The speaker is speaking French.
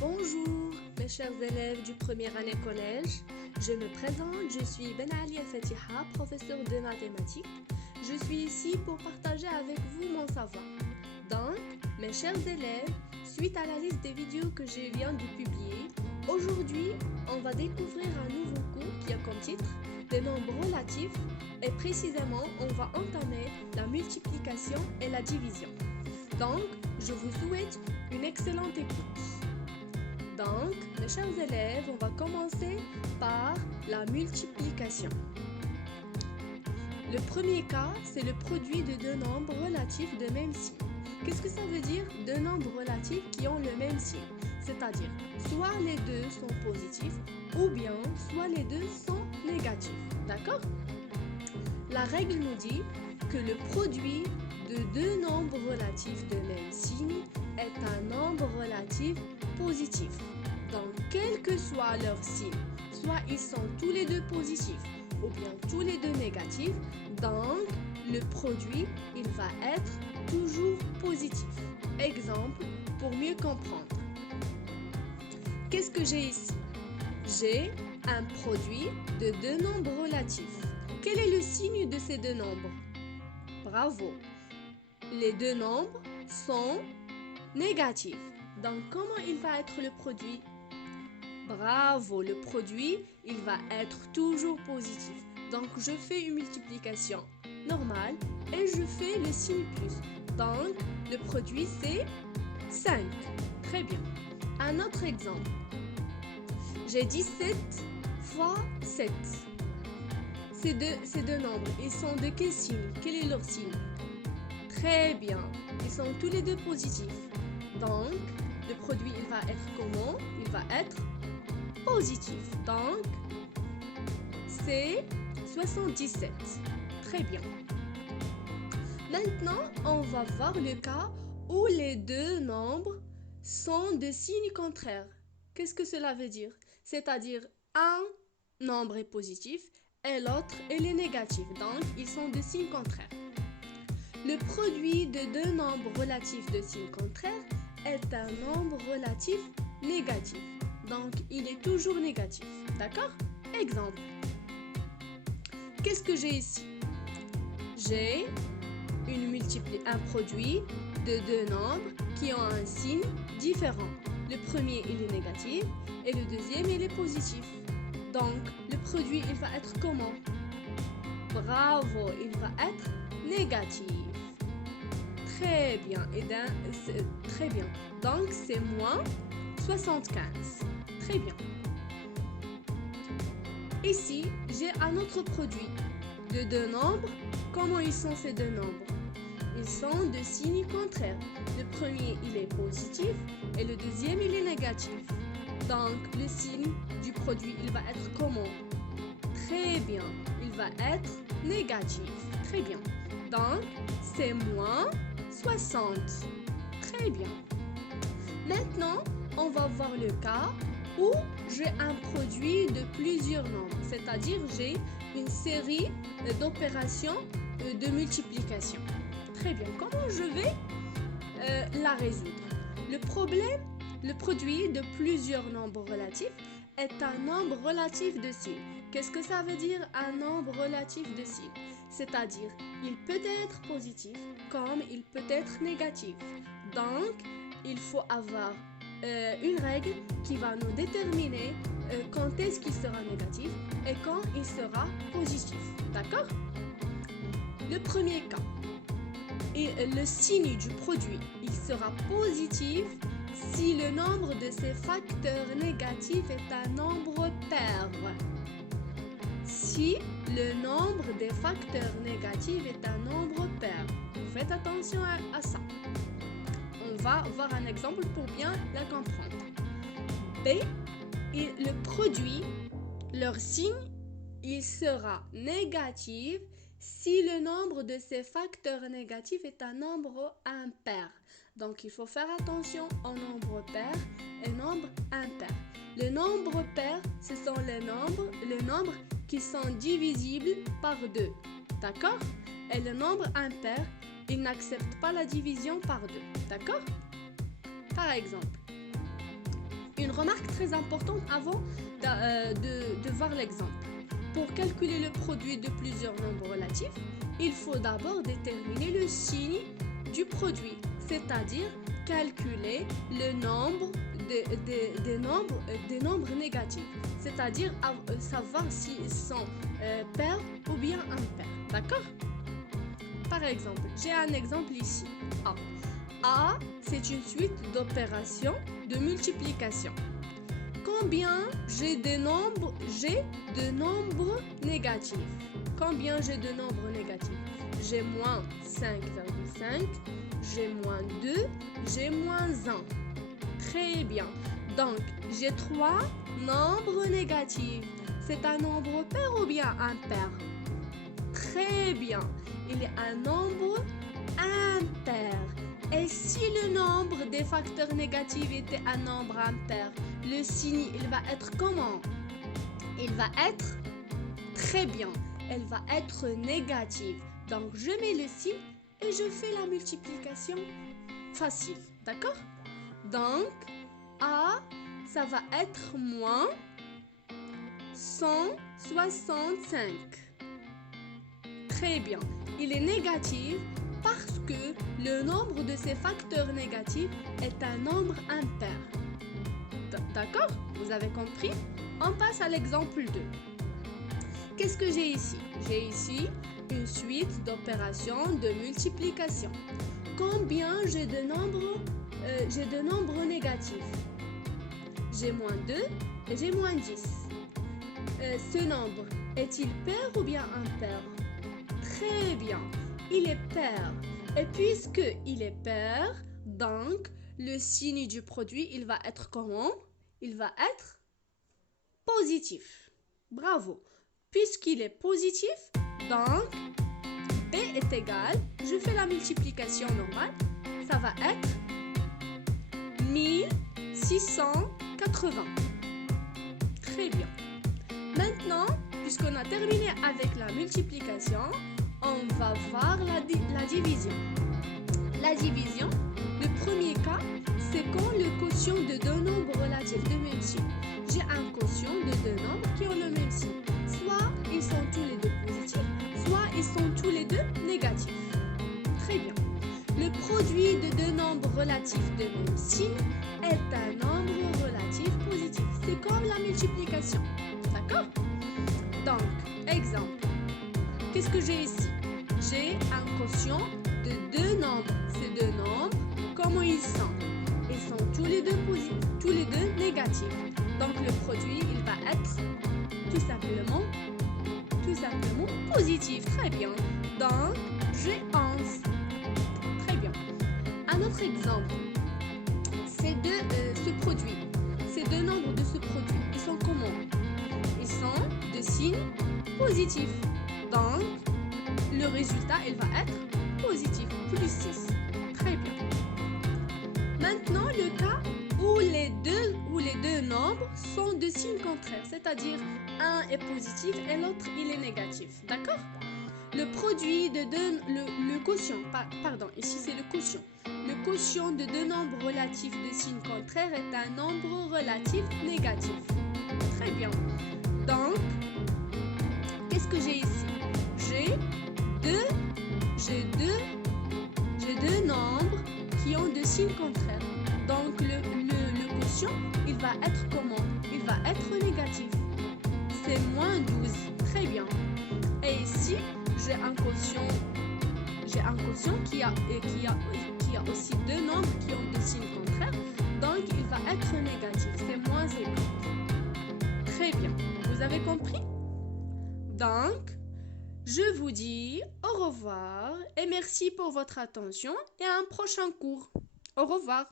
Bonjour mes chers élèves du première année collège, je me présente, je suis Ben Ali Fatiha, professeur de mathématiques. Je suis ici pour partager avec vous mon savoir. Donc, mes chers élèves, suite à la liste des vidéos que je viens de publier, aujourd'hui, on va découvrir un nouveau cours qui a comme titre des nombres relatifs et précisément, on va entamer la multiplication et la division. Donc, je vous souhaite une excellente écoute. Donc, mes chers élèves, on va commencer par la multiplication. Le premier cas, c'est le produit de deux nombres relatifs de même signe. Qu'est-ce que ça veut dire deux nombres relatifs qui ont le même signe? C'est-à-dire, soit les deux sont positifs ou bien soit les deux sont négatifs. D'accord? La règle nous dit que le produit de deux nombres relatifs de même signe est un nombre relatif positif. Donc, quel que soit leur signe, soit ils sont tous les deux positifs ou bien tous les deux négatifs, donc le produit, il va être toujours positif. Exemple, pour mieux comprendre. Qu'est-ce que j'ai ici? J'ai un produit de deux nombres relatifs. Quel est le signe de ces deux nombres? Bravo! Les deux nombres sont négatifs. Donc, comment il va être le produit? Bravo! Le produit, il va être toujours positif. Donc, je fais une multiplication normale et je fais le signe plus. Donc, le produit, c'est 5. Très bien. Un autre exemple. J'ai 17 fois 7. Ces deux nombres, ils sont de quel signe? Quel est leur signe? Très bien. Ils sont tous les deux positifs. Donc, le produit, il va être comment? Il va être positif. Donc, c'est 77. Très bien. Maintenant, on va voir le cas où les deux nombres sont de signes contraires. Qu'est-ce que cela veut dire? C'est-à-dire, un nombre est positif et l'autre, il est négatif. Donc, ils sont de signes contraires. Le produit de deux nombres relatifs de signes contraires est un nombre relatif négatif. Donc, il est toujours négatif. D'accord? Exemple. Qu'est-ce que j'ai ici? J'ai un produit de deux nombres qui ont un signe différent. Le premier, il est négatif et le deuxième, il est positif. Donc, le produit, il va être comment? Bravo, il va être négatif. Très bien. Très bien. Donc, c'est moins 75. Très bien. Ici, j'ai un autre produit de deux nombres. Comment ils sont ces deux nombres? Ils sont de signes contraires. Le premier, il est positif et le deuxième, il est négatif. Donc, le signe du produit, il va être comment? Très bien. Il va être négatif. Très bien. Donc, c'est moins 60. Très bien. Maintenant, on va voir le cas où j'ai un produit de plusieurs nombres, c'est-à-dire j'ai une série d'opérations de multiplication. Très bien. Comment je vais la résoudre? Le produit de plusieurs nombres relatifs est un nombre relatif de signes. Qu'est-ce que ça veut dire un nombre relatif de signes? C'est-à-dire, il peut être positif comme il peut être négatif. Donc, il faut avoir une règle qui va nous déterminer quand est-ce qu'il sera négatif et quand il sera positif. D'accord? Le premier cas, le signe du produit, il sera positif si le nombre de ses facteurs négatifs est un nombre pair. Si le nombre des facteurs négatifs est un nombre pair. Faites attention à ça. On va voir un exemple pour bien la comprendre. B et le produit, leur signe, il sera négatif si le nombre de ces facteurs négatifs est un nombre impair. Donc, il faut faire attention au nombre pair et nombre impair. Les nombres pairs, ce sont les nombres qui sont divisibles par 2. D'accord? Et le nombre impair, il n'accepte pas la division par 2. D'accord? Par exemple, remarque très importante avant de voir l'exemple. Pour calculer le produit de plusieurs nombres relatifs, il faut d'abord déterminer le signe du produit, c'est-à-dire calculer le nombre des nombres négatifs, c'est-à-dire savoir s'ils sont pairs ou bien impairs. D'accord? Par exemple, j'ai un exemple ici. A. A, c'est une suite d'opérations de multiplication. Combien j'ai de nombres négatifs? Combien j'ai de nombres négatifs? J'ai moins 5,5, j'ai moins 2, j'ai moins 1. Très bien. Donc, j'ai 3 nombres négatifs. C'est un nombre pair ou bien impair? Très bien. Il est un nombre impair. Et si le nombre des facteurs négatifs était un nombre impair, le signe, il va être comment? Il va être très bien. Elle va être négative. Donc, je mets le signe et je fais la multiplication facile. D'accord? Donc, A, ça va être moins 165. Très bien. Il est négatif parce que le nombre de ces facteurs négatifs est un nombre impair. D'accord? Vous avez compris? On passe à l'exemple 2. Qu'est-ce que j'ai ici? J'ai ici une suite d'opérations de multiplication. Combien j'ai de nombres négatifs? J'ai moins 2 et j'ai moins 10. Ce nombre est-il pair ou bien impair? Très bien, il est pair. Et puisque il est pair, donc le signe du produit, il va être comment? Il va être positif. Bravo. Puisqu'il est positif, donc B est égal, je fais la multiplication normale, ça va être 1680. Très bien. Maintenant, puisqu'on a terminé avec la multiplication, on va voir la division. La division, le premier cas, c'est quand le quotient de deux nombres relatifs de même signe. J'ai un quotient de deux nombres qui ont le même signe. Soit ils sont tous les deux positifs, soit ils sont tous les deux négatifs. Très bien. Le produit de deux nombres relatifs de même signe est un nombre relatif positif. C'est comme la multiplication. D'accord? Donc, exemple. Qu'est-ce que j'ai ici? J'ai un quotient de deux nombres. Ces deux nombres, comment ils sont? Ils sont tous les deux positifs, tous les deux négatifs. Donc le produit, il va être tout simplement positif. Très bien. Donc, j'ai 11. Très bien. Un autre exemple. Ces deux nombres de ce produit, ils sont comment? Ils sont de signe positif. Donc, le résultat, il va être positif, plus 6. Très bien. Maintenant, le cas où les deux nombres sont de signes contraires, c'est-à-dire un est positif et l'autre, il est négatif. D'accord? Le produit de deux... Le quotient, pardon, ici c'est le quotient. Le quotient de deux nombres relatifs de signes contraires est un nombre relatif négatif. Très bien. Donc, qu'est-ce que j'ai ici? J'ai deux nombres qui ont deux signes contraires. Donc, le quotient, il va être comment? Il va être négatif. C'est moins 12. Très bien. Et ici, j'ai un quotient qui a aussi deux nombres qui ont deux signes contraires. Donc, il va être négatif. C'est moins 50. Très bien. Vous avez compris? Donc, je vous dis au revoir et merci pour votre attention et à un prochain cours. Au revoir.